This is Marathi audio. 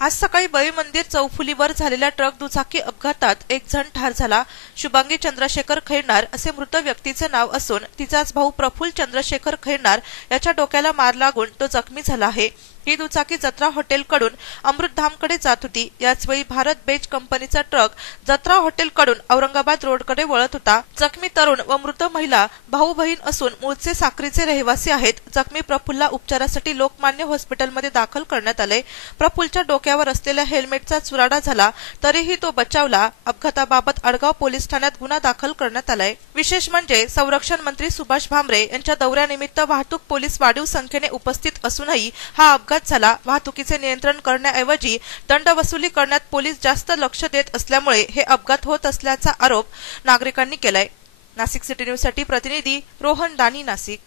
आज सकाळी बळी मंदिर चौफुलीवर झालेल्या ट्रक दुचाकी अपघातात एक जण ठार झाला. शुभांगी चंद्रशेखर खैरनार असे मृत व्यक्तीचे नाव असून तिचाच भाऊ प्रफुल्ल चंद्रशेखर खैरनार याच्या डोक्याला मार लागून तो जखमी झाला आहे. ही दुचाकी जत्रा हॉटेलकडून अमृतधामकडे जात होती. याचवेळी भारत बेज कंपनीचा ट्रक जत्रा हॉटेलकडून औरंगाबाद रोडकडे वळत होता. जखमी तरुण व मृत महिला भाऊ बहीण असून मूळचे साखरीचे रहिवासी आहेत. जखमी प्रफुल्ला उपचारासाठी लोकमान्य हॉस्पिटलमध्ये दाखल करण्यात आले. प्रफुलच्या डोक्यावर असलेल्या हेल्मेटचा चुराडा झाला तरीही तो बचावला. अपघाताबाबत अडगाव पोलीस ठाण्यात गुन्हा दाखल करण्यात आलाय. विशेष म्हणजे संरक्षण मंत्री सुभाष भामरे यांच्या दौऱ्यानिमित्त वाहतूक पोलीस वाढीव संख्येने उपस्थित असूनही हा अपघात अपघात झाला वाहतुकीचे नियंत्रण करण्याऐवजी दंड वसुली करण्यात पोलीस जास्त लक्ष देत असल्यामुळे हे अपघात होत असल्याचा आरोप नागरिकांनी केलाय. नाशिक सिटी न्यूजसाठी प्रतिनिधी रोहन दानी नाशिक.